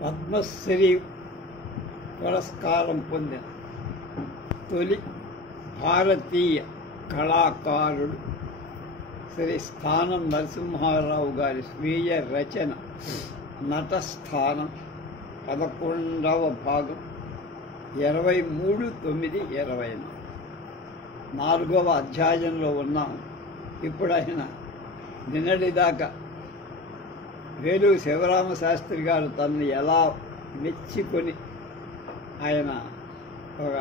పద్మశ్రీ పురస్కారం పొందిన తొలి భారతీయ కళాకారుడు శ్రీ స్థానం నరసింహారావు గారి స్వీయ రచన నటస్థానం 11వ భాగం 23/9/20 4వ అధ్యాయంలో ఉన్నాం. ఇప్పుడు ఆయన నిన్నటిదాకా వేలూరు శివరామ శాస్త్రి గారు తనని ఎలా మెచ్చుకొని ఆయన ఒక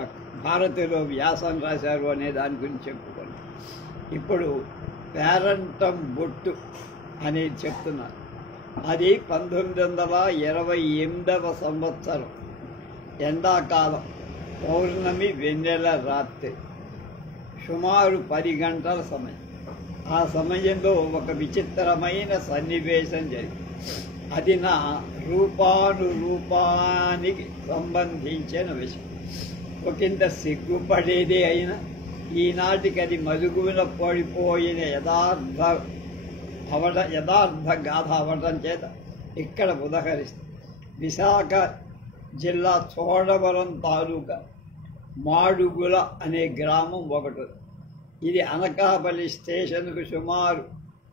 భారతిలో వ్యాసం రాశారు అనే దాని గురించి చెప్పుకొని ఇప్పుడు పేరంటం బొట్టు అనేది చెప్తున్నారు. అది 1928వ సంవత్సరం ఎండాకాలం పౌర్ణమి వెన్నెల రాత్రి సుమారు 10 గంటల సమయం. ఆ సమయంలో ఒక విచిత్రమైన సన్నివేశం జరిగింది. అది నా రూపానికి సంబంధించిన విషయం. ఒకంత సిగ్గుపడేదే అయినా ఈనాటికి అది మరుగున పడిపోయిన యథార్థ గాథ అవటం చేత ఇక్కడ ఉదహరిస్తుంది. విశాఖ జిల్లా చోడవరం తాలూకా మాడుగుల అనే గ్రామం ఒకటి. ఇది అనకాపల్లి స్టేషన్కు సుమారు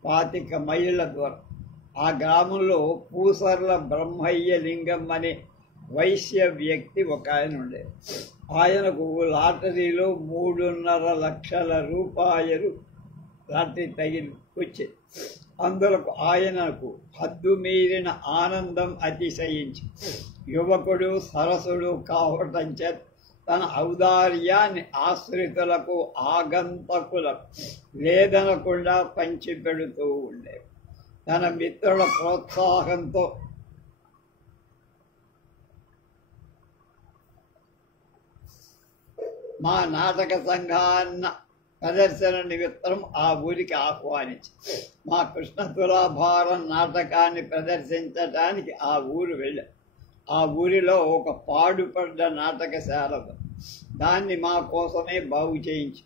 25 మైళ్ళ దూరం. ఆ గ్రామంలో పూసర్ల బ్రహ్మయ్య లింగం అనే వైశ్య వ్యక్తి ఒక ఆయన ఉండేది. ఆయనకు లాటరీలో 3.5 లక్షల రూపాయలు లాటరీ తగిలి వచ్చేది. అందులో ఆయనకు హద్దు మీరిన ఆనందం అతిశయించి యువకుడు సరసుడు కావటం చేత తన ఔదార్యాన్ని ఆశ్రితులకు ఆగంతకులకు లేదనకుండా పంచిపెడుతూ ఉండేవి. తన మిత్రుల ప్రోత్సాహంతో మా నాటక సంఘాన్న ప్రదర్శన నిమిత్తం ఆ ఊరికి ఆహ్వానించి మా కృష్ణ తులాభారం నాటకాన్ని ప్రదర్శించడానికి ఆ ఊరు వెళ్ళాం. ఆ ఊరిలో ఒక పాడుపడ్డ నాటకశాల, దాన్ని మా కోసమే బాగు చేయించి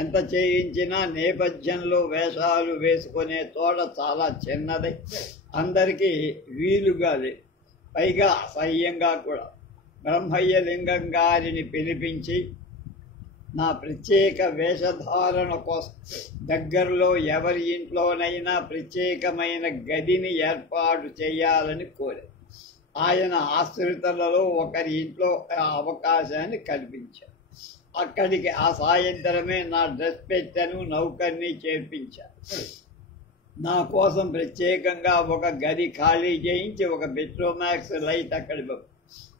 ఎంత చేయించినా నేపథ్యంలో వేషాలు వేసుకునే చోట చాలా చిన్నది, అందరికీ వీలుగా లేదు, పైగా అసహ్యంగా కూడా. బ్రహ్మయ్య లింగం గారిని పిలిపించి నా ప్రత్యేక వేషధారణ కోసం దగ్గరలో ఎవరి ఇంట్లోనైనా ప్రత్యేకమైన గదిని ఏర్పాటు చేయాలని కోరారు. ఆయన ఆశ్రితులలో ఒకరి ఇంట్లో ఆ అవకాశాన్ని కల్పించారు. అక్కడికి ఆ సాయంత్రమే నా డ్రెస్ పెట్టెను నౌకర్ని చేర్పించారు. నా కోసం ప్రత్యేకంగా ఒక గది ఖాళీ చేయించి ఒక బెట్రోమాక్స్ లైట్ అక్కడి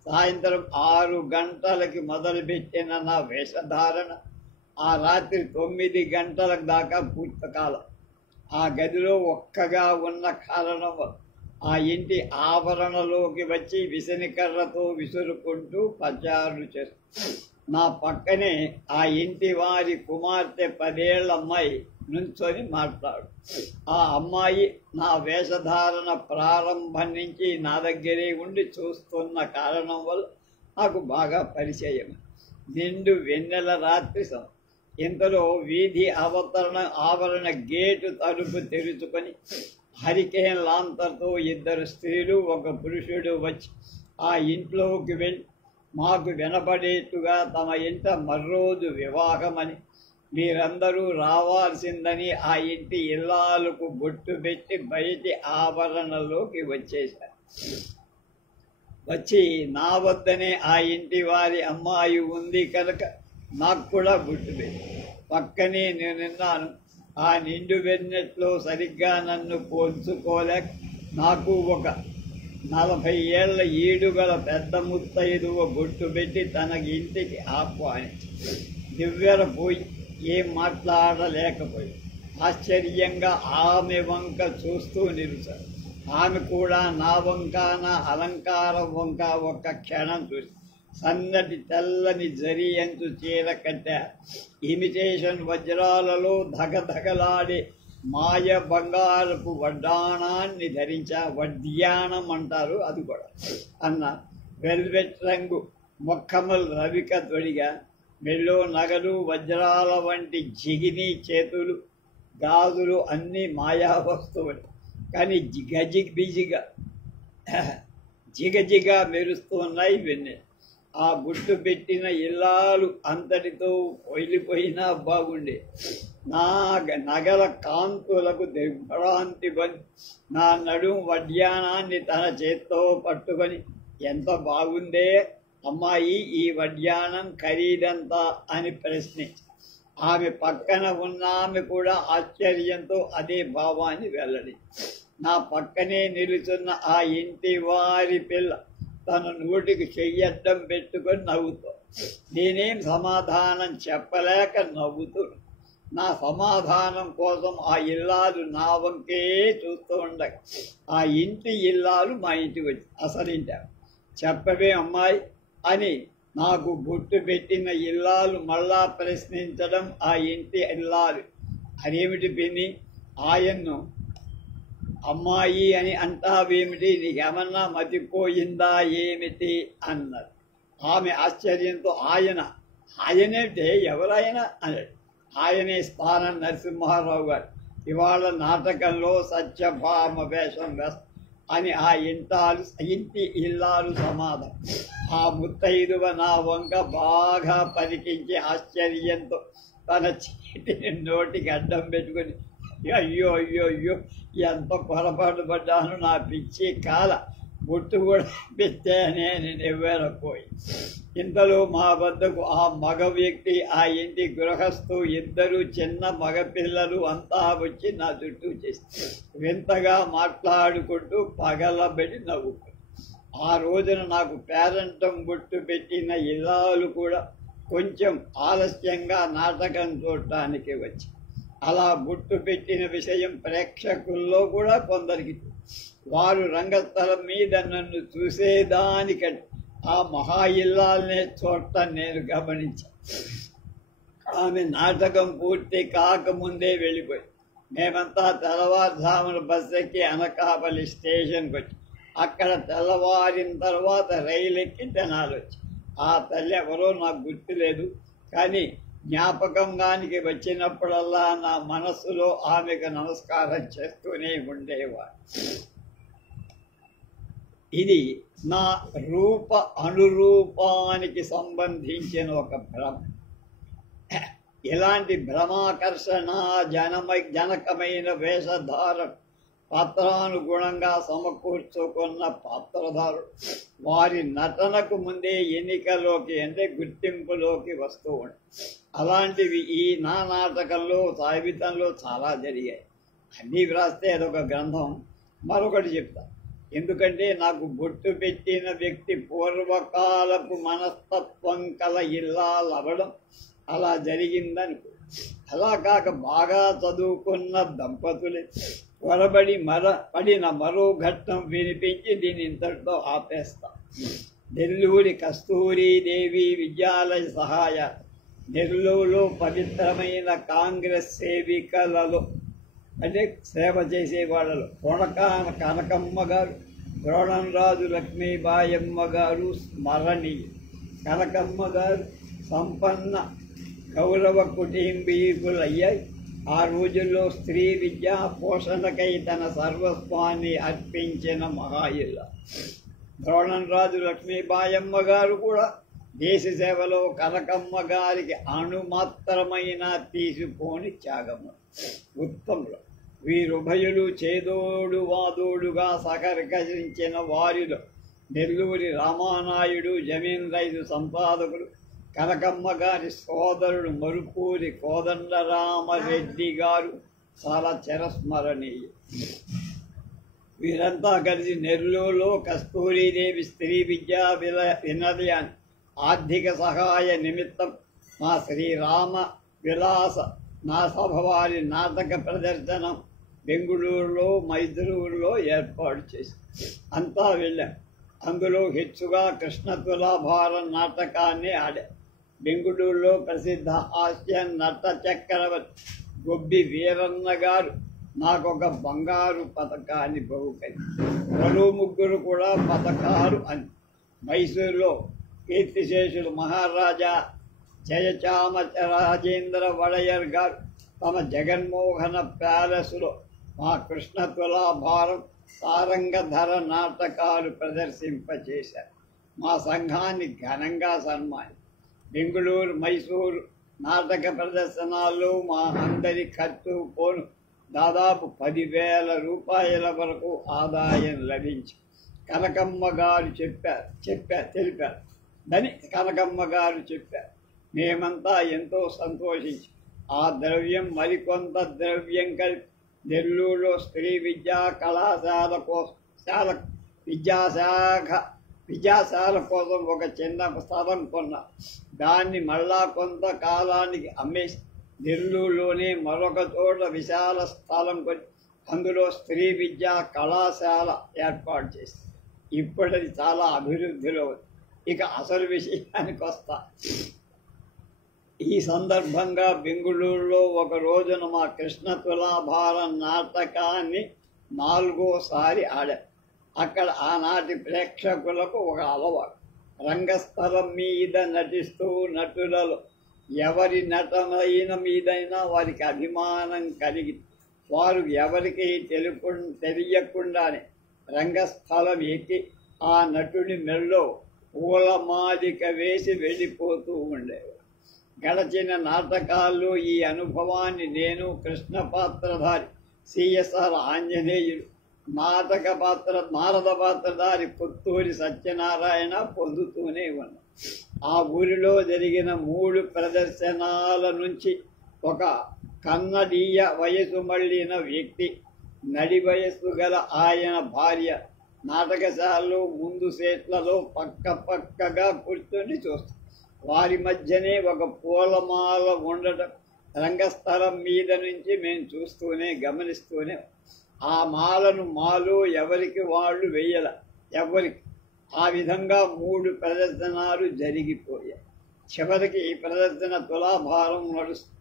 సాయంత్రం 6 గంటలకి మొదలుపెట్టిన నా వేషధారణ ఆ రాత్రి 9 గంటల దాకా పూర్తకాలం. ఆ గదిలో ఒక్కగా ఉన్న కారణం ఆ ఇంటి ఆవరణలోకి వచ్చి విసనికర్రతో విసురుకుంటూ పచారులు చేస్తూ నా పక్కనే ఆ ఇంటి వారి కుమార్తె 10 ఏళ్ల అమ్మాయి నుంచొని మాట్లాడు. ఆ అమ్మాయి నా వేషధారణ ప్రారంభం నుంచి నా దగ్గరే ఉండి చూస్తున్న కారణం వల్ల నాకు బాగా పరిచయం. నిండు వెన్నెల రాత్రి ఇంతలో వీధి ఆవరణ గేటు తలుపు తెరుచుకొని హరికేన్ లాంతర్తో 2 స్త్రీలు 1 పురుషుడు వచ్చి ఆ ఇంట్లోకి వెళ్ళి మాకు వినపడేట్టుగా తమ ఇంట మర్రోజు వివాహమని, మీరందరూ రావాల్సిందని ఆ ఇంటి ఇల్లాలకు బొట్టు పెట్టి బయటి ఆవరణలోకి వచ్చేశారు. వచ్చి నా వద్దనే ఆ ఇంటి వారి అమ్మాయి ఉంది కనుక నాకు కూడా బొట్టు పెట్టి పక్కనే నేనున్నాను. ఆ నిండు వెన్నెట్లో సరిగ్గా నన్ను పోల్చుకోలేక నాకు ఒక 40 ఏళ్ల ఈడుగల పెద్ద ముత్తైదువ బొట్టు పెట్టి తన ఇంటికి ఆహ్వానించి దివ్వెరపోయి ఏం మాట్లాడలేకపోయి ఆశ్చర్యంగా ఆమె వంక చూస్తూ నిలిచారు. ఆమె కూడా నా వంక, నా అలంకారం వంక ఒక్క క్షణం చూసి సన్నటి తెల్లని జరి అంచు చీర కట్టారు. ఇమిటేషన్ వజ్రాలలో ధగధగలాడే మాయ బంగారపు వడ్డాణాన్ని వడ్యాణం అంటారు, అది కూడా అన్న వెల్వెట్ రంగు మొక్కమల్ రవిక తొడిగా మెళ్ళో నగలు వజ్రాల వంటి జిగిని చేతులు గాజులు అన్నీ మాయా వస్తువులు. కానీ బిజిగా జిగజిగ మెరుస్తున్నాయి వెన్నె. ఆ బుట్టు పెట్టిన ఇల్లాలు అంతటితో వెళ్ళిపోయినా బాగుండే. నా నగల కాంతులకు దిగ్భ్రాంతి బంది నా నడుం వడ్యానాన్ని తన చేత్తో పట్టుకొని, ఎంత బాగుందే అమ్మాయి, ఈ వడ్యానం ఖరీదంతా అని ప్రశ్నించి, ఆమె పక్కన ఉన్న ఆమె కూడా ఆశ్చర్యంతో అదే భావాన్ని వెల్లడి. నా పక్కనే నిలుచున్న ఆ ఇంటి వారి పిల్ల తన నోటికి చెయ్యడ్డం పెట్టుకొని నవ్వుతూ, నేనేం సమాధానం చెప్పలేక నవ్వుతూ, నా సమాధానం కోసం ఆ ఇల్లాలు నా వంకే చూస్తూ ఉండగా ఆ ఇంటి ఇల్లాలు మా ఇంటికి వచ్చి, అసలింటా చెప్పవే అమ్మాయి అని నాకు బొట్టు పెట్టిన ఇల్లాలు మళ్ళా ప్రశ్నించడం. ఆ ఇంటి ఇల్లాలు, అదేమిటి పిన్ని, ఆయన్ను అమ్మాయి అని అంటావేమిటి, నీకేమన్నా మతిపోయిందా ఏమిటి అన్నారు. ఆమె ఆశ్చర్యంతో ఆయనేమిటే, ఎవరైనా అన్నాడు. ఆయనే స్థానం నరసింహారావు గారు. ఇవాళ నాటకంలో సత్యభామ వేషం వేస్త అని ఆ ఇంటి ఇల్లాలు సమాధానం. ఆ ముత్తైదువ నా వంక బాగా పరికించి ఆశ్చర్యంతో తన చేతిని నోటికి అడ్డం పెట్టుకొని, అయ్యో అయ్యో అయ్యో ఎంత పొరపాటు పడ్డాను, నా పిచ్చి కాల బొట్టు కూడా పెట్టానే నేను ఎవ్వరపోయి. ఇంతలో మా వద్దకు ఆ మగ వ్యక్తి, ఆ ఇంటి గృహస్థు, ఇద్దరు చిన్న మగపిల్లలు అంతా వచ్చి నా చుట్టూ చేసి వింతగా మాట్లాడుకుంటూ పగలబడి నవ్వుకుంటూ, ఆ రోజున నాకు పేరంటం బొట్టు పెట్టిన ఇల్లాలు కూడా కొంచెం ఆలస్యంగా నాటకం చూడటానికి వచ్చి, అలా బొట్టు పెట్టిన విషయం ప్రేక్షకుల్లో కూడా కొందరికి, వారు రంగస్థలం మీద నన్ను చూసేదానికంటే ఆ మహా ఇల్లాలనే చూడటం నేను గమనించాను. ఆమె నాటకం పూర్తి కాకముందే వెళ్ళిపోయి, మేమంతా తెల్లవారుజామున బస్సు ఎక్కి అనకాపల్లి స్టేషన్కి వచ్చి, అక్కడ తెల్లవారిన తర్వాత రైలు ఎక్కి తెనాలి వచ్చి, ఆ తల్లి ఎవరో నాకు గుర్తులేదు, కానీ జ్ఞాపకంగానికి వచ్చినప్పుడల్లా నా మనస్సులో ఆమెకు నమస్కారం చేస్తూనే ఉండేవాడు. ఇది నా రూప అనురూపానికి సంబంధించిన ఒక భ్రమ. ఇలాంటి భ్రమాకర్షణ జనకమైన వేషధారణ పాత్రానుగుణంగా సమకూర్చుకున్న పాత్రధారుడు వారి నటనకు ముందే ఎన్నికలోకి అంటే గుర్తింపులోకి వస్తూ ఉంటాయి. అలాంటివి ఈ నా నాటకంలో సాహిత్యంలో చాలా జరిగాయి. అన్నీ వ్రాస్తే అదొక గ్రంథం. మరొకటి చెప్తా, ఎందుకంటే నాకు బొట్టు పెట్టిన వ్యక్తి పూర్వకాలపు మనస్తత్వం కల ఇల్లాలవ్వడం అలా జరిగిందనుకో. అలా కాక బాగా చదువుకున్న దంపతులే త్వరబడి పడిన మరో ఘట్టం వినిపించి దీని ఇంతటితో ఆపేస్తా. నెల్లూరి కస్తూరీదేవి విద్యాలయ సహాయ నెల్లూరులో పవిత్రమైన కాంగ్రెస్ సేవికలలో అంటే సేవ చేసే వాళ్ళలో కొనకాన కనకమ్మ గారు, ద్రోణంరాజు లక్ష్మీబాయమ్మ గారు స్మరణీయ. కనకమ్మ గారు సంపన్న గౌరవ కుటుంబీకులయ్యాయి. ఆ రోజుల్లో స్త్రీ విద్యా పోషణకై తన సర్వస్వాన్ని అర్పించిన మహాయిల్ల. ద్రోణంరాజు లక్ష్మీబాయమ్మ గారు కూడా దేశ సేవలో కనకమ్మ గారికి అణుమాత్రమైన తీసుకోని త్యాగము ఉత్తములు. వీరుభయులు చేదోడు వాదోడుగా సహకరించిన వారిలో నెల్లూరి రామానాయుడు జమీన్ రైతు సంపాదకుడు కనకమ్మ గారి సోదరుడు మరుపూరి కోదండరామరెడ్డి గారు చాలా చిరస్మరణీయులు. వీరంతా కలిసి నెల్లూరులో కస్తూరీదేవి స్త్రీ విద్యా వినదయాన్ని ఆర్థిక సహాయ నిమిత్తం మా శ్రీరామ విలాస నా సభ వారి నాటక ప్రదర్శనం బెంగుళూరులో మైసూరులో ఏర్పాటు చేసి అంతా వెళ్ళాం. అందులో హెచ్చుగా కృష్ణ తులాభారం నాటకాన్ని ఆడా. బెంగుళూరులో ప్రసిద్ధ హాస్య నట చక్రవర్తి గొబ్బి వీరన్న గారు నాకొక బంగారు పథకాన్ని బహుకరి, మరో ముగ్గురు కూడా పథకాలు అని. మైసూరులో కీర్తిశేషులు మహారాజా జయచామరాజేంద్ర వడయర్ గారు తమ జగన్మోహన ప్యాలెస్లో మా కృష్ణ తులాభారం సారంగధర నాటకాలు ప్రదర్శింపచేశారు. మా సంఘాన్ని ఘనంగా సన్మాని బెంగుళూరు, మైసూరు నాటక ప్రదర్శనాల్లో మా అందరి ఖర్చు పోను దాదాపు 10,000 రూపాయల వరకు ఆదాయం లభించి కనకమ్మ గారు తెలిపారు. కనకమ్మ గారు చెప్పారు. మేమంతా ఎంతో సంతోషించి ఆ ద్రవ్యం మరికొంత ద్రవ్యం కలిపి నెల్లూరులో స్త్రీ విద్యా కళాశాల కోసం విద్యాశాల కోసం ఒక చిన్న స్థలం కొన్నా. దాన్ని మళ్ళా కొంతకాలానికి అమ్మేసి నెల్లూరులోనే మరొక చోట విశాల స్థలం కొని అందులో స్త్రీ విద్యా కళాశాల ఏర్పాటు చేసి ఇప్పటిది చాలా అభివృద్ధిలో ఉంది. ఇక అసలు విషయానికి వస్తా. ఈ సందర్భంగా బెంగుళూరులో ఒక రోజున మా కృష్ణ తులాభారం నాటకాన్ని 4వసారి ఆడారు. అక్కడ ఆనాటి ప్రేక్షకులకు ఒక అలవాటు. రంగస్థలం మీద నటిస్తూ నటులలో ఎవరి నటన మీదైనా వారికి అభిమానం కలిగి వారు ఎవరికి తెలియకుండానే రంగస్థలం ఎక్కి ఆ నటుని మెల్లో పూలమాలిక వేసి వెళ్ళిపోతూ ఉండేవారు. గడచిన నాటకాల్లో ఈ అనుభవాన్ని నేను కృష్ణ పాత్రధారి సిఎస్ఆర్ ఆంజనేయులు, నారద పాత్రధారి పుత్తూరి సత్యనారాయణ పొందుతూనే ఉన్నాం. ఆ ఊరిలో జరిగిన 3 ప్రదర్శనాల నుంచి ఒక కన్నడీయ వయసు మళ్ళిన వ్యక్తి, నడి వయస్సు గల ఆయన భార్య నాటకశాలలో ముందు సీట్లలో పక్కగా కూర్చొని చూస్తాం. వారి మధ్యనే ఒక పూలమాల ఉండటం రంగస్థలం మీద నుంచి మేము చూస్తూనే గమనిస్తూనే ఆ మాలను మాలో ఎవరికి వాళ్ళు వెయ్యాల ఎవరికి. ఆ విధంగా 3 ప్రదర్శనలు జరిగిపోయాయి. చివరికి ఈ ప్రదర్శన తులాభారం నడుస్తుంది.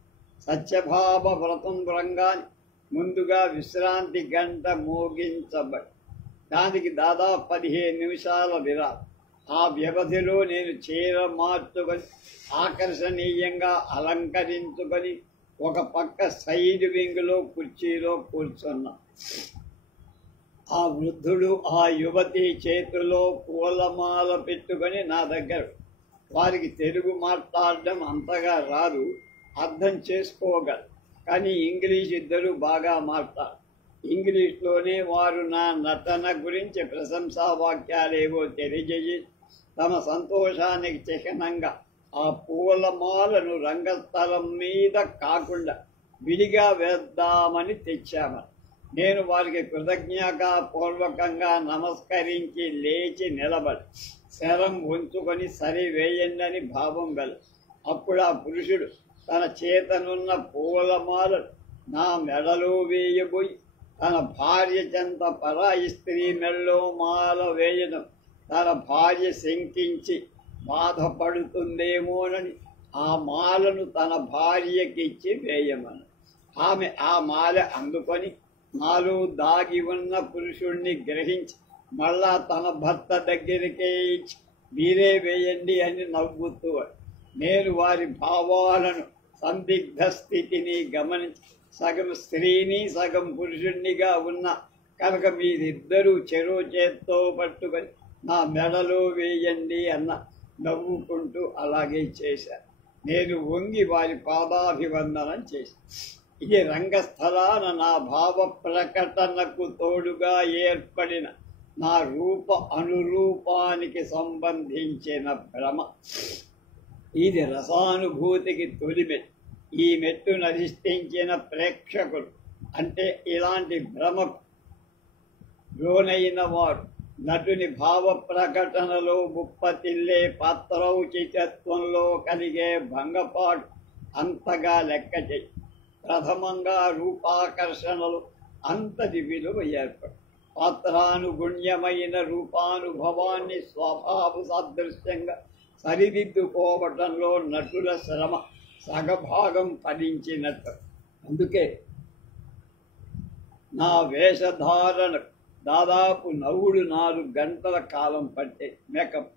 సత్యభామ వ్రతం రంగాన్ని ముందుగా విశ్రాంతి గంట మోగించబడి దానికి దాదాపు 15 నిమిషాల విరామం. ఆ వ్యవధిలో నేను చీర మార్చుకొని ఆకర్షణీయంగా అలంకరించుకొని ఒక పక్క సైడ్ వింగ్లో కుర్చీలో కూర్చున్నా. ఆ వృద్ధుడు ఆ యువతి చేతిలో పూలమాల పెట్టుకొని నా దగ్గర. వారికి తెలుగు మాట్లాడడం అంతగా రాదు, అర్థం చేసుకోగలరు, కానీ ఇంగ్లీష్ ఇద్దరు బాగా మాట్లాడు. ఇంగ్లీష్లోనే వారు నా నటన గురించి ప్రశంసా వాక్యాలేవో తెలియజేసి తమ సంతోషానికి చిహ్నంగా ఆ పూలమాలను రంగస్థలం మీద కాకుండా విడిగా వేద్దామని తెచ్చామని. నేను వారికి కృతజ్ఞతాపూర్వకంగా నమస్కరించి లేచి నిలబడి శరం ఉంచుకొని సరి వేయండి భావం గల. అప్పుడు ఆ పురుషుడు తన చేతనున్న పూలమాలను నా మెడలో వేయబోయి తన భార్య చెంత పరాయి స్త్రీ మెడలో మాల వేయడం తన భార్య శంకించి బాధపడుతుందేమోనని ఆ మాలను తన భార్యకిచ్చి వేయమని. ఆమె ఆ మాల అందుకొని నాలో దాగి ఉన్న పురుషుణ్ణి గ్రహించి మళ్ళా తన భర్త దగ్గరికే ఇచ్చి మీరే వేయండి అని నవ్వుతూ, నేను వారి భావాలను సందిగ్ధ స్థితిని గమనించి సగం స్త్రీని సగం పురుషుణ్ణిగా ఉన్న కనుక మీరిద్దరూ చెరో చేత్తో పట్టుకొని నా మెడలో వేయండి అన్న నవ్వుకుంటూ అలాగే చేశారు. నేను వంగి వారి పాదాభివందనం చేశాను. ఇది రంగస్థలాన నా భావ ప్రకటనకు తోడుగా ఏర్పడిన నా రూప అనురూపానికి సంబంధించిన భ్రమ. ఇది రసానుభూతికి తొలిమెట్టు. ఈ మెట్టును అధిష్ఠించిన ప్రేక్షకులు అంటే ఇలాంటి భ్రమకు లోనైన వారు నటుని భావ ప్రకటనలో ముప్పతిల్లే పాత్రౌచితత్వంలో కలిగే భంగపాటు అంతగా లెక్క చేయి. ప్రథమంగా రూపాకర్షణలు అంతటి విలువ ఏర్పడు. పాత్రానుగుణ్యమైన రూపానుభవాన్ని స్వభావ సాదృశ్యంగా సరిదిద్దుకోవటంలో నటుల శ్రమ సగభాగం ఫలించినట్టు. అందుకే నా వేషధారణ దాదాపు 4 గంటల కాలం పట్టే మేకప్.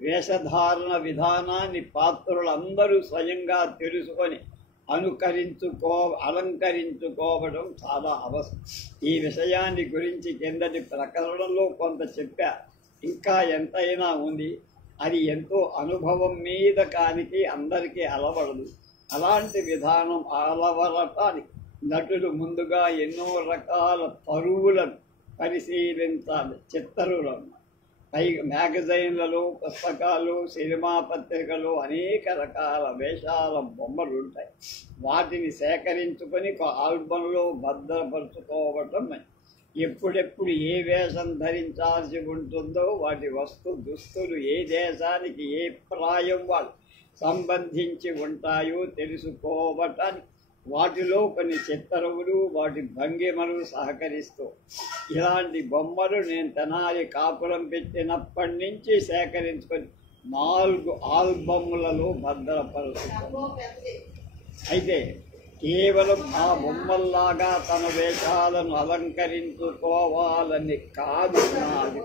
వేషధారణ విధానాన్ని పాత్రులందరూ స్వయంగా తెలుసుకొని అలంకరించుకోవడం చాలా అవసరం. ఈ విషయాన్ని గురించి కిందటి ప్రకరణంలో కొంత చెప్పా. ఇంకా ఎంతైనా ఉంది. అది ఎంతో అనుభవం మీద కానికి అందరికీ అలవడదు. అలాంటి విధానం అలవడటానికి నటులు ముందుగా ఎన్నో రకాల పరువులను పరిశీలించాలి. చిత్తరులను మ్యాగజైన్లలో, పుస్తకాలు, సినిమా పత్రికలు అనేక రకాల వేషాల బొమ్మలు ఉంటాయి. వాటిని సేకరించుకొని ఒక ఆల్బంలో భద్రపరుచుకోవటం ఎప్పుడెప్పుడు ఏ వేషం ధరించాల్సి ఉంటుందో, వాటి దుస్తులు ఏ దేశానికి ఏ ప్రాయం వాళ్ళు సంబంధించి ఉంటాయో తెలుసుకోవటానికి వాటిలో కొన్ని చిత్తరువులు, వాటి భంగిమలు సహకరిస్తూ ఇలాంటి బొమ్మలు నేను తెనాలి కాపురం పెట్టినప్పటి నుంచి సేకరించుకొని 4 ఆల్బమ్లలో భద్రపరుచుకున్నాను. అయితే కేవలం ఆ బొమ్మల్లాగా తన వేషాలను అలంకరించుకోవాలని కాదు నాది.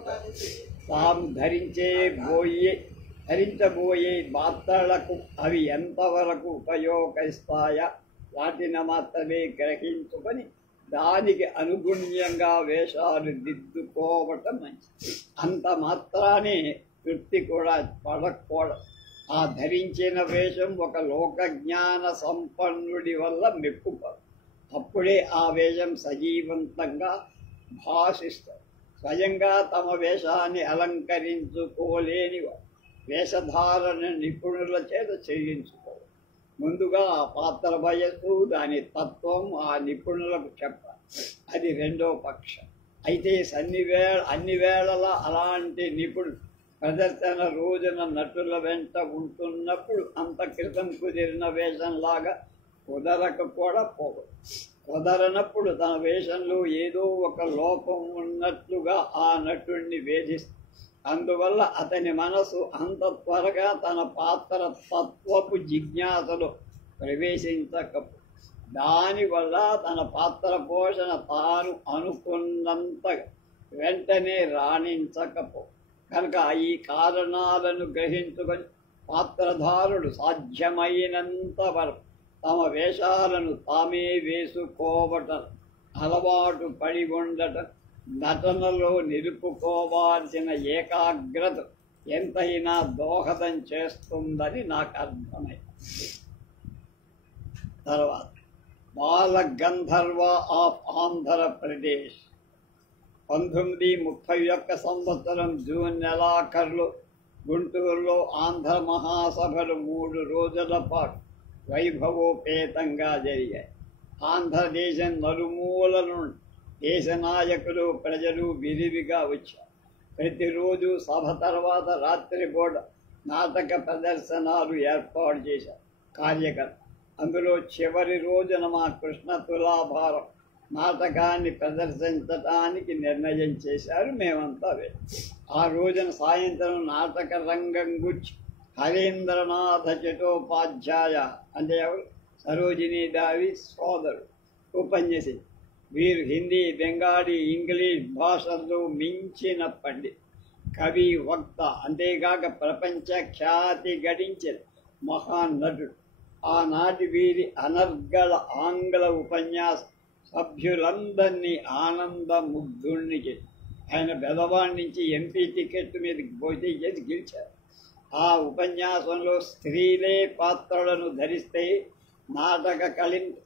తాము ధరించబోయే పాత్రలకు అవి ఎంతవరకు ఉపయోగిస్తాయా వాటిని మాత్రమే గ్రహించుకొని దానికి అనుగుణ్యంగా వేషాలు దిద్దుకోవటం మంచిది. అంత మాత్రానే తృప్తి కూడా పడకూడదు. ఆ ధరించిన వేషం ఒక లోకజ్ఞాన సంపన్నుడి వల్ల మెప్పుపడు. అప్పుడే ఆ వేషం సజీవంతంగా భాషిస్తారు. స్వయంగా తమ వేషాన్ని అలంకరించుకోలేని వేషధారణ నిపుణుల చేత చేయించుకోవాలి. ముందుగా ఆ పాత్ర వయస్సు, దాని తత్వం ఆ నిపుణులకు చెప్పాలి. అది రెండో పక్షం. అయితే అన్ని వేళలా అలాంటి నిపుణులు ప్రదర్శన రోజున నటుల వెంట ఉంటున్నప్పుడు అంత క్రితం కుదిరిన వేషంలాగా కుదరనప్పుడు తన వేషంలో ఏదో ఒక లోపం ఉన్నట్లుగా ఆ నటుడిని వేధిస్తుంది. అందువల్ల అతని మనసు అంత త్వరగా తన పాత్ర తత్వపు జిజ్ఞాసలో ప్రవేశించకపో, దానివల్ల తన పాత్ర పోషణ తాను అనుకున్నంత వెంటనే రాణించకపో. కనుక ఈ కారణాలను గ్రహించుకొని పాత్రధారుడు సాధ్యమైనంత వరకు తమ వేషాలను తామే వేసుకోవటం అలవాటు పడి ఉండటం, నటనలో నిలుపుకోవాల్సిన ఏకాగ్రత ఎంతైనా దోహదం చేస్తుందని నాకు అర్థమైంది. తర్వాత బాలగంధర్వ ఆఫ్ ఆంధ్రప్రదేశ్ 1931 సంవత్సరం జూన్ నెలాఖరులో గుంటూరులో ఆంధ్ర మహాసభలు 3 రోజుల పాటు వైభవోపేతంగా జరిగాయి. ఆంధ్రదేశం నలుమూల నుండి దేశ నాయకులు, ప్రజలు విరివిగా వచ్చారు. ప్రతిరోజు సభ తర్వాత రాత్రి కూడా నాటక ప్రదర్శనలు ఏర్పాటు చేశారు కార్యకర్త. అందులో చివరి రోజున మా కృష్ణ తులాభారం నాటకాన్ని ప్రదర్శించడానికి నిర్ణయం చేశారు. మేమంతా ఆ రోజున సాయంత్రం నాటక రంగం గురించి హరీంద్రనాథ చటోపాధ్యాయ అంటే ఎవరు, సరోజినీ దేవి సోదరుడు ఉపన్యసి. వీరు హిందీ, బెంగాలీ, ఇంగ్లీష్ భాషల్లో మించిన పండిత్, కవి, వక్త, అంతేగాక ప్రపంచ ఖ్యాతి గడించిన మహానటుడు. ఆనాటి వీరి అనర్గళ ఆంగ్ల ఉపన్యాస సభ్యులందరినీ ఆనందముగ్ధుణ్ణి చేసి ఆయన బెదవాడి నుంచి ఎంపీ టికెట్ మీద పోటీ చేసి గెలిచారు. ఆ ఉపన్యాసంలో స్త్రీలే పాత్రలను ధరిస్తే నాటక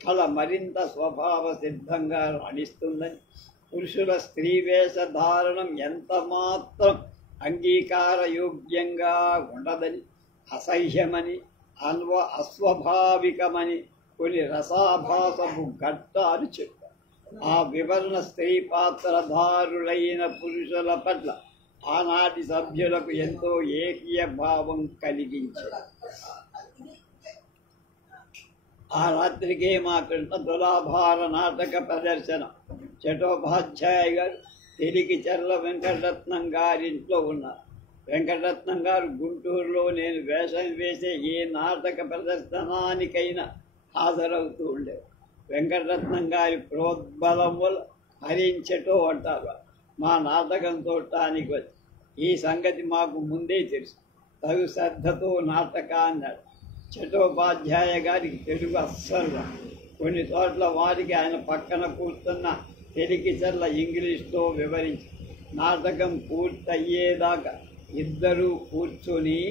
కళ మరింత స్వభావ సిద్ధంగా రాణిస్తుందని, పురుషుల స్త్రీ వేషధారణం ఎంత మాత్రం అంగీకారయోగ్యంగా ఉండదని, అసహ్యమని, అస్వాభావికమని కొన్ని రసాభాసపు ఘట్టాలు చెప్పారు. ఆ వివరణ స్త్రీ పాత్రధారులైన పురుషుల పట్ల ఆనాటి సభ్యులకు ఎంతో ఏకీయ భావం కలిగించారు. ఆ రాత్రికే మా కృష్ణ తులాభార నాటక ప్రదర్శన చటోపాధ్యాయ గారు తిరిగి చెర్ల వెంకటరత్నం గారింట్లో ఉన్నారు. వెంకటరత్నం గారు గుంటూరులో నేను వేషం వేసే ఏ నాటక ప్రదర్శనానికైనా హాజరవుతూ ఉండేవారు. వెంకటరత్నం గారి ప్రోద్బలం వల్ల హరించటో అంటారు మా నాటకం చూడటానికి వచ్చి, ఈ సంగతి మాకు ముందే తెలుసు, తగు శ్రద్ధతో నాటకాన్ని చటోపాధ్యాయ గారికి తెలుగు అస్సలు రాదు. కొన్ని చోట్ల వారికి ఆయన పక్కన కూర్చున్న తెలికిచర్ల ఇంగ్లీష్తో వివరించి నాటకం పూర్తయ్యేదాకా ఇద్దరూ కూర్చొని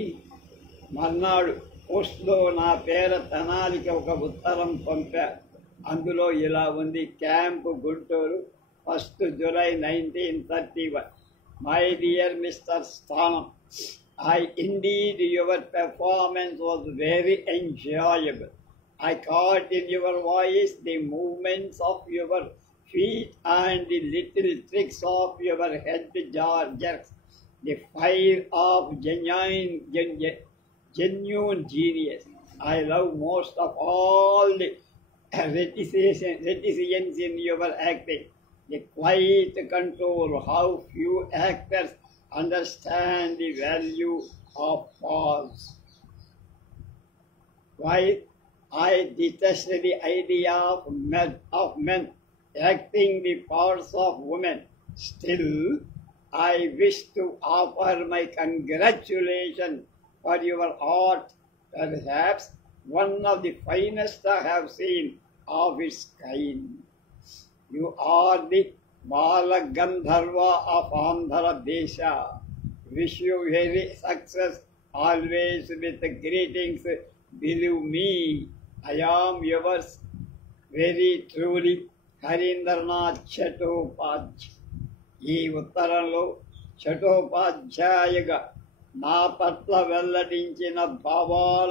మర్నాడు పోస్ట్లో నా పేర తెనాలికి ఒక ఉత్తరం పంపారు. అందులో ఇలా ఉంది: camp Guntur, 1 July 1931. My dear mister స్థానం, indeed your performance was very enjoyable. I caught in your voice the movements of your feet and the little tricks of your head jerks, the fire of genuine genius. I love most of all the reticence in your acting, the quiet control. How few actors understand the value of pause. While I detest the idea of men acting the parts of women, still I wish to offer my congratulations for your art, perhaps one of the finest I have seen of its kind. You are the Bala Gandharva of Andhra Desha. Wish you very success always with greetings. Believe me, I am yours very truly, Harindranath Chattopadhyay. ఈ ఉత్తరంలో చటోపాధ్యాయగా నా పట్ల వెల్లడించిన భావాల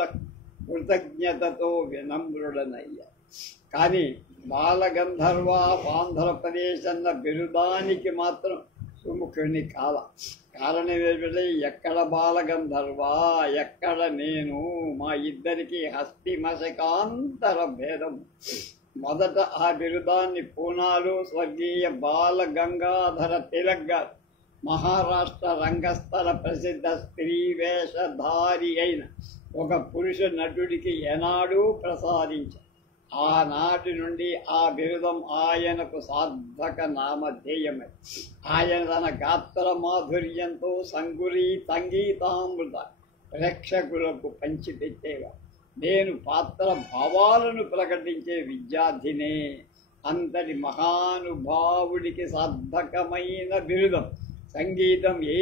కృతజ్ఞతతో వినమ్రుడనయ్యా. కానీ బాలగంధర్వ ఆంధ్రప్రదేశ్ అన్న బిరుదానికి మాత్రం సుముఖుని కాల. కారణం ఏమిటంటే, ఎక్కడ బాలగంధర్వ, ఎక్కడ నేను, మా ఇద్దరికి హస్తిమశకాంతర భేదం. మొదట ఆ బిరుదాన్ని పూనాలో స్వర్గీయ బాల గంగాధర తిలక్ గారు మహారాష్ట్ర రంగస్థల ప్రసిద్ధ స్త్రీ వేషధారి అయిన ఒక పురుష నటుడికి ఏనాడూ ప్రసాదించారు. ఆనాటి నుండి ఆ బిరుదం ఆయనకు సార్థక నామధేయమై ఆయన తన గాత్ర మాధుర్యంతో సంగీతామృత ప్రేక్షకులకు పంచిపెట్టేవారు. నేను పాత్ర భావాలను ప్రకటించే విద్యార్థినే. అంతటి మహానుభావుడికి సార్థకమైన బిరుదం సంగీతం ఏ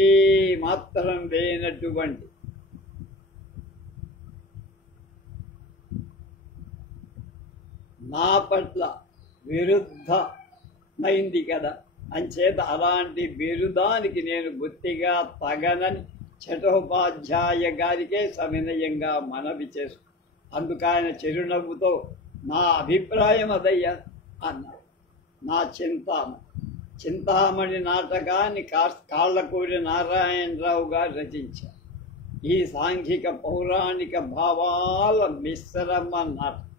మాత్రం లేనటువంటి నా పట్ల విరుద్ధమైంది కదా. అంచేత అలాంటి బిరుదానికి నేను బొత్తిగా తగనని చటోపాధ్యాయ గారికే సవినయంగా మనవి చేసుకు. అందుకఆయన చిరునవ్వుతో నా అభిప్రాయం అదయ్యా అన్నారు. నా చింతామణి నాటకాన్ని కాళ్ళకూరి నారాయణరావు గారు రచించారు. ఈ సాంఘిక పౌరాణిక భావాల మిశ్రమ నాటకం.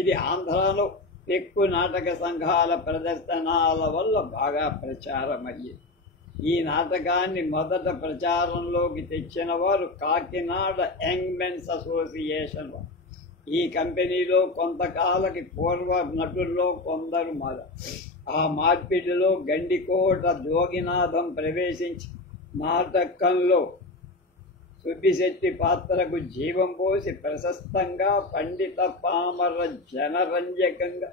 ఇది ఆంధ్రాలో ఎక్కువ నాటక సంఘాల ప్రదర్శనాల వల్ల బాగా ప్రచారమయ్యింది. ఈ నాటకాన్ని మొదట ప్రచారంలోకి తెచ్చిన వారు కాకినాడ యంగ్ మెన్స్ అసోసియేషన్ వారు. ఈ కంపెనీలో కొంతకాలకి పూర్వ నటుల్లో కొందరు ఆ మార్పిడిలో గండికోట జోగినాథం ప్రవేశించి నాటకంలో సుబ్బిశెట్టి పాత్రకు జీవం పోసి ప్రశస్తంగా పండిత పామర జనరంజకంగా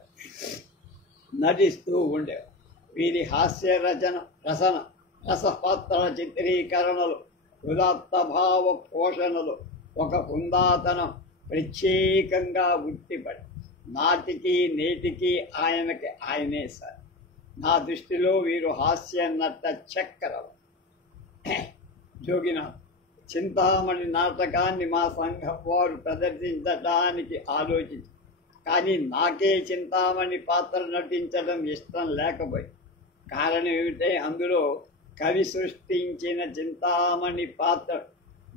నటిస్తూ ఉండేవారు. వీరి హాస్య రసపాత్ర చిత్రీకరణలు, ఉదాత్త భావ పోషణలు ఒక హుందాతనం ప్రత్యేకంగా ఉట్టిపడి నాటికి నేటికి ఆయనే సార్. నా దృష్టిలో వీరు హాస్య నట చక్రం. జోగినాథ్ చింతామణి నాటకాన్ని మా సంఘం వారు ప్రదర్శించడానికి ఆలోచించి, కానీ నాకే చింతామణి పాత్ర నటించడం ఇష్టం లేకపోయింది. కారణం ఏమిటంటే, అందులో కవి సృష్టించిన చింతామణి పాత్ర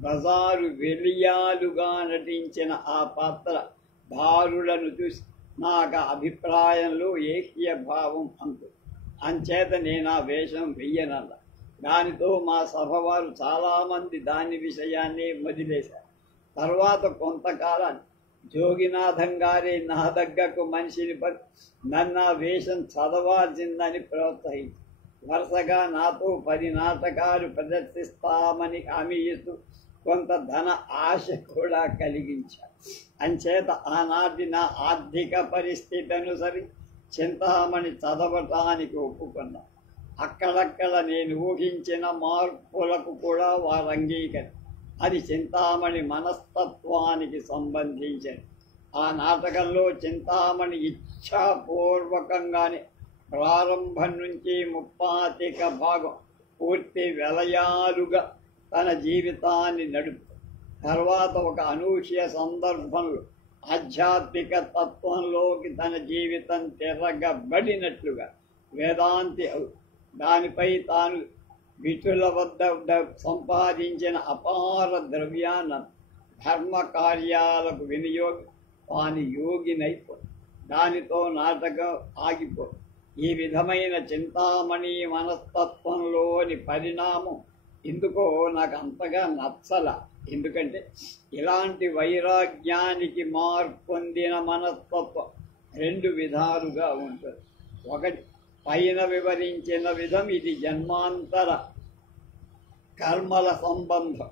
బజారు వెలియాలుగా నటించిన ఆ పాత్ర భారులను చూసి నాకు అభిప్రాయంలో ఏకీయభావం అంచేత నేను ఆ వేషం వెయ్యనల్ల. దానితో మా సభవారు చాలామంది దాని విషయాన్ని వదిలేశారు. తర్వాత కొంతకాలాన్ని జోగినాథం గారే నా దగ్గరకు మనిషిని నన్ను ఆ వేషం చదవాల్సిందని ప్రోత్సహించి వరుసగా నాతో 10 నాటకాలు ప్రదర్శిస్తామని హామీ ఇస్తూ కొంత ధన ఆశ కూడా కలిగించాడు. అంచేత ఆనాటి నా ఆర్థిక పరిస్థితి అనుసరి చింతామణి చదవటానికి ఒప్పుకున్నా. అక్కడక్కడ నేను ఊహించిన మార్పులకు కూడా వారు అంగీకరి. అది చింతామణి మనస్తత్వానికి సంబంధించింది. ఆ నాటకంలో చింతామణి ఇచ్ఛాపూర్వకంగానే ప్రారంభం నుంచి ముప్పాతిక భాగం పూర్తి వెలయాలుగా తన జీవితాన్ని నడుపుతాడు. తర్వాత ఒక అనూహ్య సందర్భంలో ఆధ్యాత్మిక తత్వంలోకి తన జీవితం తిరగబడినట్లుగా వేదాంతి దానిపై తాను విటుల వద్ద సంపాదించిన అపార ద్రవ్యాన్ని ధర్మ కార్యాలకు వినియోగి తాను యోగినైపోయి దానితో నాటకం ఆగిపోయి. ఈ విధమైన చింతామణి మనస్తత్వంలోని పరిణామం ఎందుకో నాకు అంతగా నచ్చల. ఎందుకంటే ఇలాంటి వైరాగ్యానికి మార్పొందిన మనస్తత్వం రెండు విధాలుగా ఉంటుంది. ఒకటి పైన వివరించిన విధం, ఇది జన్మాంతర కర్మల సంబంధం,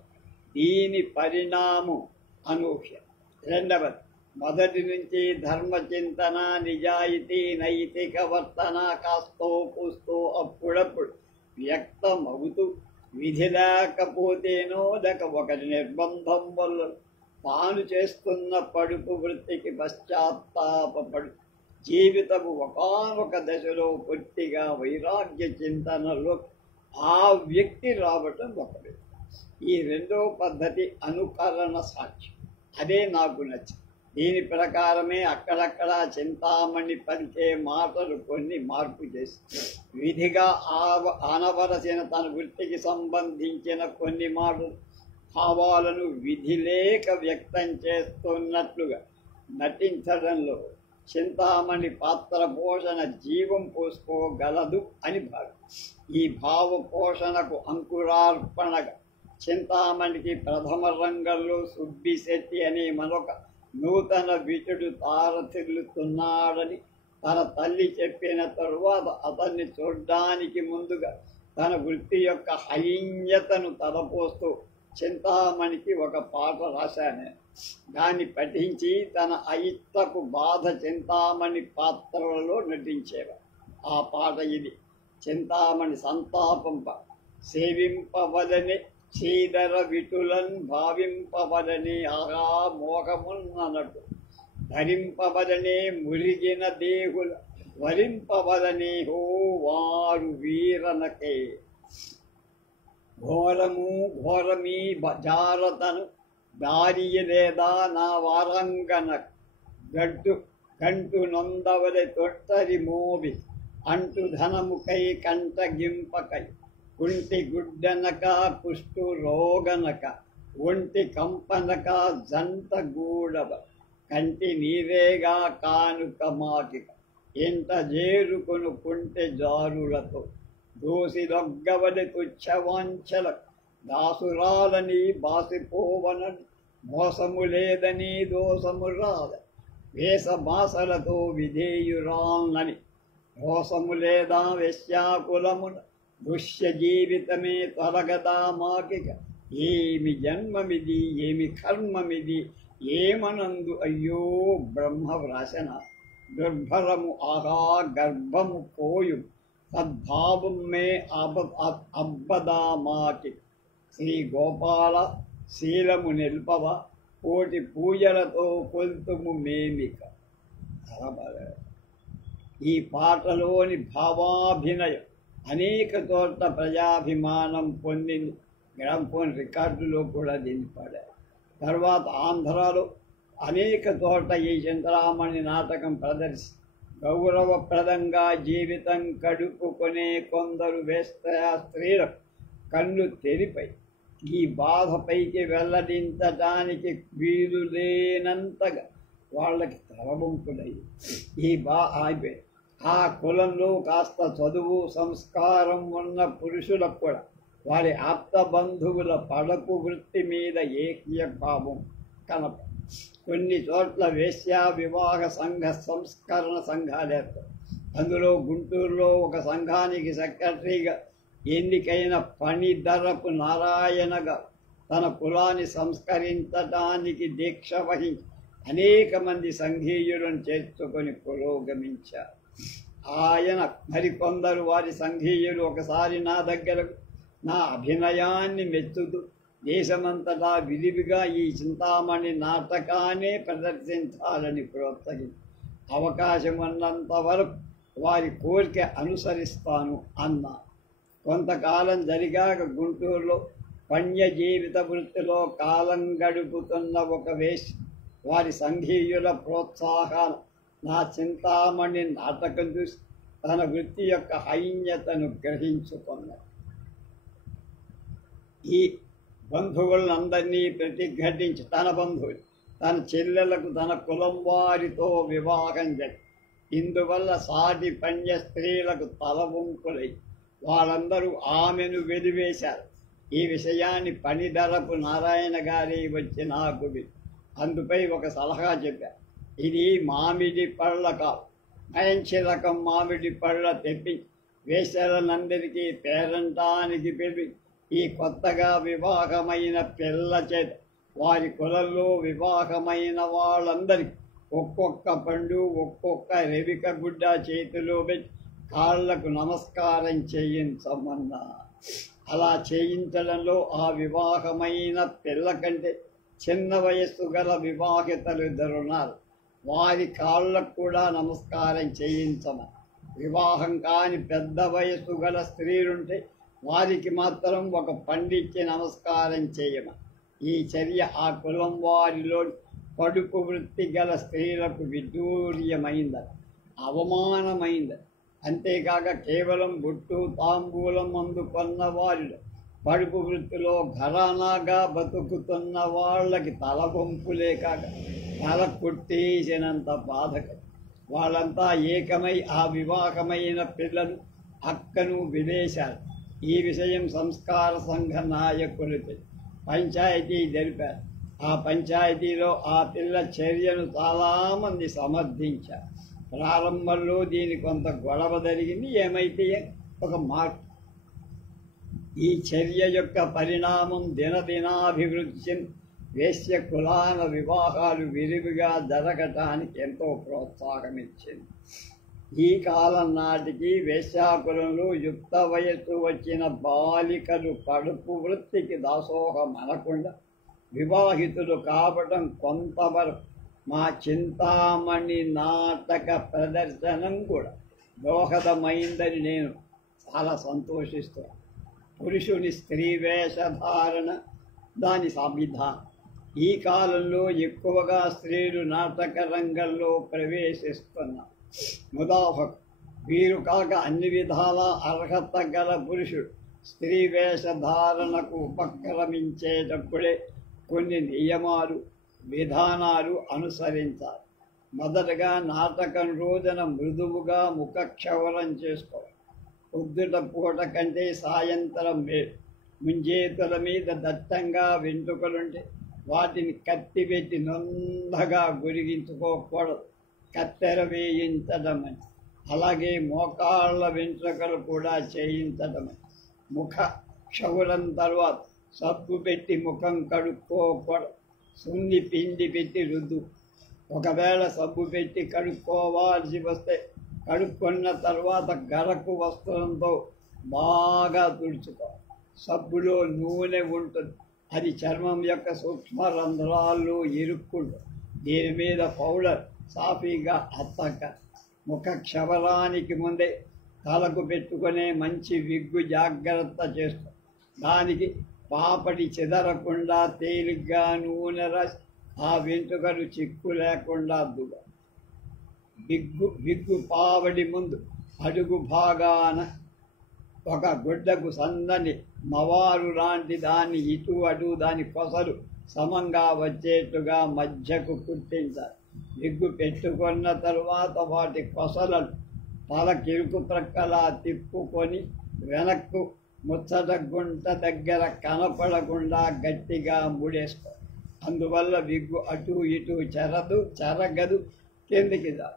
దీని పరిణామం అనూహ్య. రెండవది మొదటి నుంచి ధర్మచింతన, నిజాయితీ, నైతిక వర్తన కాస్తో కూస్తో అప్పుడప్పుడు వ్యక్తమవుతూ విధి లేకపోతేనో లేక ఒకటి నిర్బంధం వల్ల తాను చేస్తున్న పడుపు వృత్తికి పశ్చాత్తాపడు జీవితము ఒకానొక దశలో పూర్తిగా వైరాగ్య చింతనలో ఆ వ్యక్తి రావటం ఒకటి. ఈ రెండో పద్ధతి అనుకరణ సాక్ష్యం. అదే నాకు నచ్చింది. దీని ప్రకారమే అక్కడక్కడ చింతామణి పలికే మాటలు కొన్ని మార్పు చేసి విధిగా ఆనవలసిన తన వృత్తికి సంబంధించిన కొన్ని మాటలు భావాలను విధి లేక వ్యక్తం చేస్తున్నట్లుగా నటించడంలో చింతామణి పాత్ర పోషణ జీవం పోసుకోగలదు అని భావి. ఈ భావ పోషణకు అంకురార్పణగా చింతామణికి ప్రథమ రంగంలో సుబ్బిశెట్టి అనే మరొక నూతన విటుడు తారతిల్లుతున్నాడని తన తల్లి చెప్పిన తరువాత అతన్ని చూడ్డానికి ముందుగా తన వృత్తి యొక్క హైన్యతను తలపోస్తూ చింతామణికి ఒక పాట రాశాను. దాన్ని పఠించి తన అయిత్తకు బాధ చింతామణి పాత్రలలో నటించేవారు. ఆ పాట ఇది. చింతామణి సంతాపంప సేవింపవలని శ్రీధర విటులన్ భావింపవలని ఆగా మోహమున్నట్టు ధరింపవలనే మురిగిన దేహుల వరింపవలని హో వారు వీరనకే ఘోరమీ జారతను దారియ లేదా నా వారంగన గంటు నొందవలె తొట్టరి మోవి అంటు ధనముకై కంటగింపకై కుంటి గుడ్డనక కుష్టు రోగనక ఒంటి కంపనక జంట గూడవ కంటి నీరేగా కానుక మాకిక ఇంట జేరుకొను కుంటె జారులతో దోసిదొగ్గవలి తుచ్చవాంఛల దాసురాలని బాసిపోవనని మోసము లేదని దోషము రాద వేషమాసలతో విధేయురాల్నని మోసము లేదా వేశ్యాకులమున దృశ్య జీవితమే తొలగదా మాకిక ఏమి జన్మమిది ఏమి కర్మమిది ఏమనందు అయ్యో బ్రహ్మ వ్రాసన దుర్భరము ఆహా గర్భము పోయు సద్భావం మే అబ్బదా మాకి శ్రీ గోపాల శీలము నిల్పవ కోటి పూజలతో కొల్తుము మేమిక. ఈ పాటలోని భావాభినయం అనేక చోట్ల ప్రజాభిమానం పొందింది. గ్రామ్ఫోన్ రికార్డులో కూడా దీన్ని పాడారు. తర్వాత ఆంధ్రాలో అనేక చోట్ల ఈ చింతామణి నాటకం ప్రదర్శి గౌరవప్రదంగా జీవితం గడుపుకునే కొందరు స్త్రీలకు కళ్ళు తెరిపై ఈ బాధపైకి వెల్లడించడానికి వీలు లేనంతగా వాళ్ళకి తలవంపులయ్యి ఆ కులంలో కాస్త చదువు సంస్కారం ఉన్న పురుషులకు కూడా వారి ఆప్త బంధువుల పడపు వృత్తి మీద ఏకీయభావం కనప. కొన్ని చోట్ల వేశ్యా వివాహ సంఘ సంస్కరణ సంఘాలు ఏర్పడు. అందులో గుంటూరులో ఒక సంఘానికి సెక్రటరీగా ఎన్నికైన పనిదరపు నారాయణ గారు తన కులాన్ని సంస్కరించడానికి దీక్ష వహించి అనేక మంది సంఘీయులను చేర్చుకొని పురోగమించారు. ఆయన మరికొందరు వారి సంఘీయులు ఒకసారి నా దగ్గరకు నా అభినయాన్ని మెచ్చుతూ దేశమంతటా విరివిగా ఈ చింతామణి నాటకాన్నే ప్రదర్శించాలని ప్రోత్సహించి అవకాశం ఉన్నంత వరకు వారి కోరిక అనుసరిస్తాను అన్నా. కొంతకాలం జరిగాక గుంటూరులో పణ్య జీవిత వృత్తిలో కాలం గడుపుతున్న ఒక వేశ్య వారి సంఘీయుల ప్రోత్సాహాన్ని నా చింతామణి నాటకం చూసి తన వృత్తి యొక్క హైన్యతను గ్రహించుకున్నారు. ఈ బంధువులందరినీ ప్రతిఘటించి తన బంధువులు తన చెల్లెలకు తన కులం వారితో వివాహం జరిగి ఇందువల్ల సాటి పణ్య స్త్రీలకు తలవంపులై వాళ్ళందరూ ఆమెను వెలివేశారు. ఈ విషయాన్ని పనిధరపు నారాయణ గారి వచ్చి నాకు అందుపై ఒక సలహా చెప్పారు. ఇది మామిడి పళ్ళ కాదు, మంచి రకం మామిడి పళ్ళ తెప్పి వేశ్యలందరికీ పేరంటానికి పిలిపి ఈ కొత్తగా వివాహమైన పిల్ల చేత వారి కులంలో వివాహమైన వాళ్ళందరికీ ఒక్కొక్క పండు ఒక్కొక్క రెవిక గుడ్డ చేతిలో పెట్టి కాళ్లకు నమస్కారం చేయించమన్నా. అలా చేయించడంలో ఆ వివాహమైన పిల్ల కంటే చిన్న వయస్సు గల వివాహితలు ఇద్దరున్నారు. వారి కాళ్ళకు కూడా నమస్కారం చేయించమని. వివాహం కాని పెద్ద వయస్సు గల స్త్రీలుంటే వారికి మాత్రం ఒక పండిచ్చి నమస్కారం చేయమని. ఈ చర్య ఆ కులం వారిలో కడుపు వృత్తి గల స్త్రీలకు విదూర్యమైందని, అవమానమైందని. అంతేకాక కేవలం బొట్టు తాంబూలం అందుకున్న వారిలో కడుపు వృత్తిలో ఘరానాగా బతుకుతున్న వాళ్ళకి తలవంపులే కాక తల కొట్టేసినంత బాధకం. వాళ్ళంతా ఏకమై ఆ వివాహమైన పిల్లలు అక్కను విదేశారు. ఈ విషయం సంస్కార సంఘ నాయకులకి పంచాయతీ జరిపారు. ఆ పంచాయతీలో ఆ పిల్ల చర్యను చాలామంది సమర్థించారు. ప్రారంభంలో దీని కొంత గొడవ జరిగింది. ఏమైతే ఒక మార్పు. ఈ చర్య యొక్క పరిణామం దినదినాభివృద్ధి వేశ్య కులాల వివాహాలు విరివిగా జరగటానికి ఎంతో ప్రోత్సాహం ఇచ్చింది. ఈ కాలం నాటికి వేశ్యాకులంలో యుక్త వయస్సు వచ్చిన బాలికలు కడుపు వృత్తికి దాసోహం అనకుండా వివాహితులు కావడం కొంతవరకు మా చింతామణి నాటక ప్రదర్శనం కూడా దోహదమైందని నేను చాలా సంతోషిస్తున్నాను. పురుషుని స్త్రీ వేషధారణ దాని సంవిధానం. ఈ కాలంలో ఎక్కువగా స్త్రీలు నాటక రంగంలో ప్రవేశిస్తున్నారు. ముదాఫకు వీరు కాక అన్ని విధాల అర్హత గల పురుషుడు స్త్రీ వేషధారణకు ఉపక్రమించేటప్పుడే కొన్ని నియమాలు విధానాలు అనుసరించాలి. మొదటగా నాటకం రోజున మృదువుగా ముఖక్షవరం చేసుకోవాలి. పొద్దుట పూట కంటే సాయంత్రం మేలు. ముంజేతుల మీద దట్టంగా వెంట్రుకలుంటే వాటిని కత్తిపెట్టి నొందగా గురిగించుకోకూడదు. కత్తెర వేయించడం అని. అలాగే మోకాళ్ళ వెంట్రుకలు కూడా చేయించడం అని. ముఖ క్షౌరం తర్వాత సబ్బు పెట్టి ముఖం కడుక్కోకూడదు. సున్ని పిండి పెట్టి రుద్దు. ఒకవేళ సబ్బు పెట్టి కడుక్కోవాల్సి వస్తే కడుక్కున్న తర్వాత గరకు వస్త్రంతో బాగా తుడుచుకోవాలి. సబ్బులో నూనె ఉంటుంది. అది చర్మం యొక్క సూక్ష్మ రంధ్రాల్లో ఇరుక్కుంటుంది. దీని మీద పౌడర్ సాఫీగా అత్తక. ముఖ క్షవరానికి ముందే తలకు పెట్టుకునే మంచి విగ్గు జాగ్రత్త చేస్తుంది. దానికి పాపడి చెదరకుండా తేలిగ్గా నూనె రాసి ఆ వెంట్రుకలు చిక్కు లేకుండా దువ్వ. విగ్గు పావడి ముందు అడుగు భాగాన ఒక గుడ్డకు సన్నని మవారు లాంటి దాన్ని ఇటు అటు దాని కొసలు సమంగా వచ్చేట్టుగా మధ్యకు కుట్టించాలి. విగ్గు పెట్టుకున్న తరువాత వాటి కొసలను తల కిరుకు ప్రక్కలా తిప్పుకొని వెనక్కు ముచ్చట గుంట దగ్గర కనపడకుండా గట్టిగా ముడేసుకో. అందువల్ల విగ్గు అటు ఇటు చెరగదు, కిందికి దా.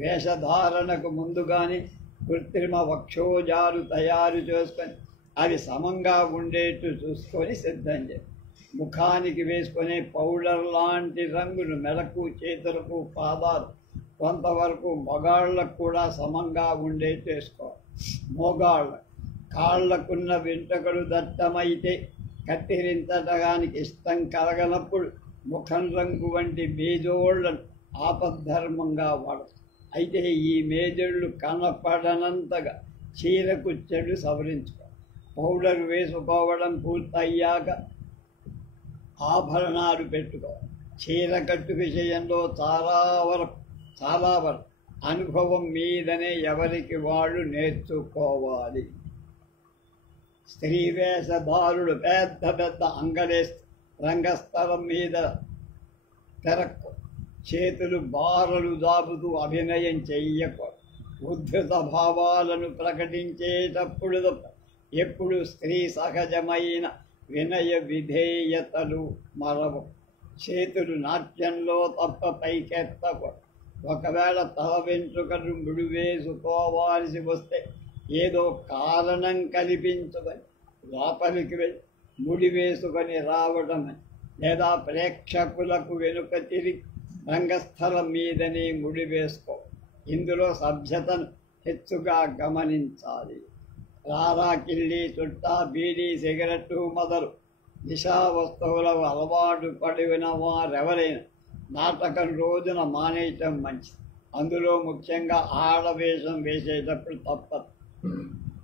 వేషధారణకు ముందుగానే కృత్రిమ వక్షోజాలు తయారు చేసుకొని అవి సమంగా ఉండేట్టు చూసుకొని సిద్ధం చేయాలి. ముఖానికి వేసుకునే పౌడర్ లాంటి రంగును మెడకు, చేతులకు, పాదాలు కొంతవరకు మగాళ్ళకు కూడా సమంగా ఉండే చేసుకోవాలి. మోగాళ్ళ కాళ్లకున్న వెంట్రుకలు దట్టమైతే కత్తిరించడానికి ఇష్టం కలగనప్పుడు ముఖం రంగు వంటి మేజోళ్లను ఆపద్ధర్మంగా వాడతారు. అయితే ఈ మేజోళ్ళు కనపడనంతగా చీరకు చెడు సవరించుకోవాలి. పౌడర్ వేసుకోవడం పూర్తయ్యాక ఆభరణాలు పెట్టుకోవాలి. చీర కట్టు విషయంలో చాలా వరకు అనుభవం మీదనే ఎవరికి వాళ్ళు నేర్చుకోవాలి. స్త్రీ వేషధారులు పెద్ద పెద్ద రంగస్థలం మీద తెరకు చేతులు బారలు దాపుతూ అభినయం చెయ్యకూడదు. ఉద్ధృత భావాలను ప్రకటించేటప్పుడు ఎప్పుడు స్త్రీ సహజమైన వినయ విధేయతలు మరవు. చేతులు నాట్యంలో తప్ప పైకెత్తకూడదు. ఒకవేళ తల వెంట్రుకలు ముడివేసుకోవాల్సి వస్తే ఏదో కారణం కల్పించుకొని లోపలికి వెళ్ళి ముడి వేసుకొని రావడమని, లేదా ప్రేక్షకులకు వెనుక తిరిగి రంగస్థలం మీదనే ముడి వేసుకో. ఇందులో సభ్యతను హెచ్చుగా గమనించాలి. రారా, కిళ్ళి, చుట్టా, బీడీ, సిగరెట్టు మొదలు నిశా వస్తువులకు అలవాటు పడిన వారెవరైనా నాటకం రోజున మానేయటం మంచిది. అందులో ముఖ్యంగా ఆడవేషం వేసేటప్పుడు తప్పదు.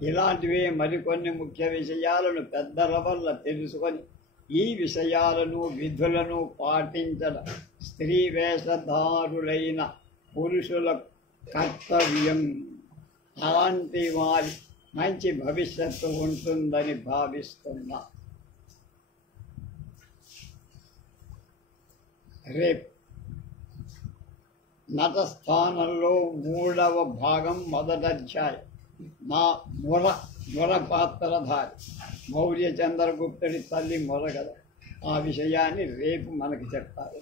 ఇలాంటివే మరికొన్ని ముఖ్య విషయాలను పెద్దల వల్ల తెలుసుకొని ఈ విషయాలను విధులను పాటించడం స్త్రీ వేషధారులైన పురుషుల కర్తవ్యం. అలాంటి వారి మంచి భవిష్యత్తు ఉంటుందని భావిస్తున్నా. రేపు నటస్థానంలో 3వ భాగం మొదటి అధ్యాయం. నా ముర పాత్రధారి మౌర్య చంద్రగుప్తుడి తల్లి మొర కదా. ఆ విషయాన్ని రేపు మనకి చెప్తారు.